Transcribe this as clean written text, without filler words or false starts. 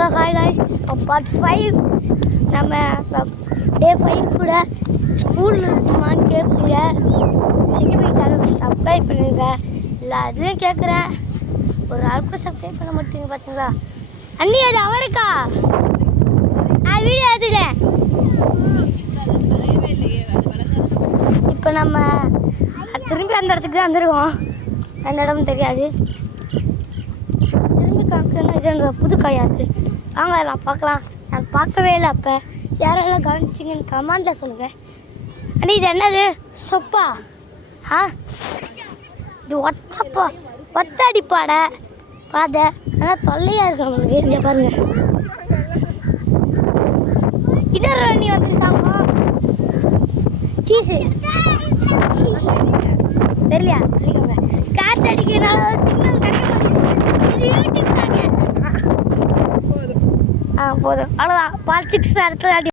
Hello hi guys, part 5 நம்ம டே 5 கூட school இருக்குமான்னு கேட்பீங்க. சிக்கிபி சேனல் சப்ஸ்கிரைப் பண்ணுங்க. இல்லை அதுவும் கேட்குறேன், ஒரு ஆள் கூட சப்ஸ்கிரைப் பண்ண மாட்டீங்க பார்த்தீங்களா? அண்ணி அது அவருக்கா? நான் வீடியோ எடுத்துட்டேன். இப்போ நம்ம திரும்பி அந்த இடத்துக்கு தான் வந்துருக்கோம். அந்த இடம் தெரியாது. திரும்பி காமிக்கணும். இது புது காயாக இருக்குது. வாங்க நான் பார்க்கலாம். நான் பார்க்கவே இல்லை. அப்போ யாரெல்லாம் கவனிச்சிங்கன்னு கமெண்டில் சொல்லுங்கள். அண்ணி இது என்னது? சொப்பா? இது ஒத்தடி பாடை பாதை. ஆனால் தொல்லையாக இருக்கு நம்மளுக்கு. இங்கே பாருங்கள், இன்னொரு அண்ணி வந்துருக்காங்க. சீஸு தெரியலையா? இல்லைங்க, காற்று அடிக்கிறதுனால சிக்னல் கிடைக்க மாட்டேங்குது. இது யூடியூப் தாங்க. போதும், அவ்வளோதான். பார்ட் 6 அடுத்ததாட்டி